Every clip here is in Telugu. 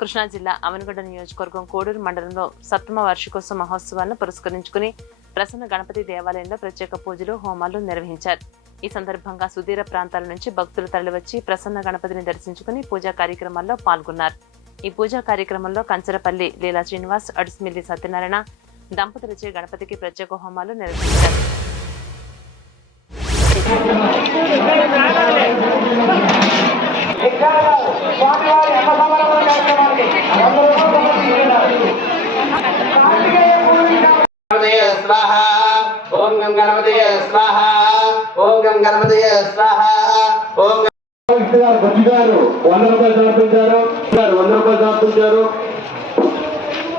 కృష్ణా జిల్లా అవనగడ్డ నియోజకవర్గం కోడూరు మండలంలో సప్తమ వార్షికోత్సవ మహోత్సవాలను పురస్కరించుకుని ప్రసన్న గణపతి దేవాలయంలో ప్రత్యేక పూజలు హోమాలు నిర్వహించారు. ఈ సందర్భంగా సుదూర ప్రాంతాల నుంచి భక్తులు తరలివచ్చి ప్రసన్న గణపతిని దర్శించుకుని పూజా కార్యక్రమాల్లో పాల్గొన్నారు. ఈ పూజా కార్యక్రమంలో కంచరపల్లి లీలా శ్రీనివాస్, అడుసుమిల్లి సత్యనారాయణ దంపతులచే గణపతికి ప్రత్యేక హోమాలు నిర్వహించారు. ओम गम गणपति स्वाहा ओम गम गणपति स्वाहा ओम గారు 100 రూపాయలు సమర్పించారు.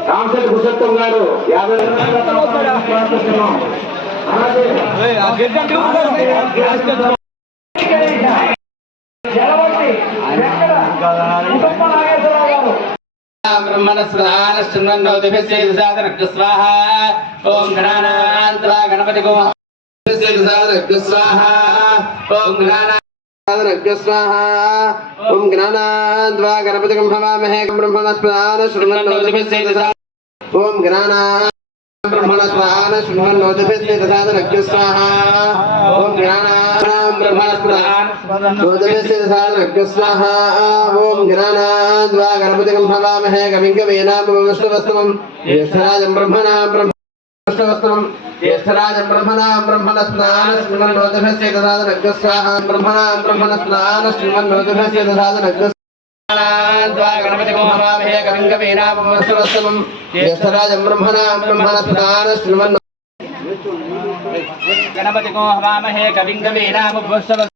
రామశెట్టి పురుషోత్తం గారు 50 स्वाहा ओम गणानान्त्वा गणपति को स्वाहा ओम गणानान्त्वा स्वाहा ओम गणानान्त्वा गणपति को भवामहे ब्रह्मणस्पदान शृण्वन्नोतिभिस्सेदसा ओम गणानान् ब्रह्मणस्पदान शृण्वन्नोतिभिस्सेदसा स्वाहा ओम गणानान् ब्रह्मणस्पदान नोतिभिस्सेदसा स्वाहा ओम गणानान्त्वा गणपति को भवामहे कविं कवीनामवस्तवस्तमं ज्येष्ठराजं ब्रह्मणां ज्येष्ठराजं ब्रह्मणां ब्रह्मणस्पदान शृण्वन्नोतिभिस्सेदसा स्वाहा ब्रह्मणां ब्रह्मणस्पदान शृण्वन्नोतिभिस्सेदसा गणपति को भवामहे कविं कवीनामवस्तवस्तमं ज्येष्ठराजं ब्रह्मणां ब्रह्मणस्पदान शृण्वन्नोतिभिस्सेदसा गणपति को हवामहे कविं कवीनामवस्तवस्तमं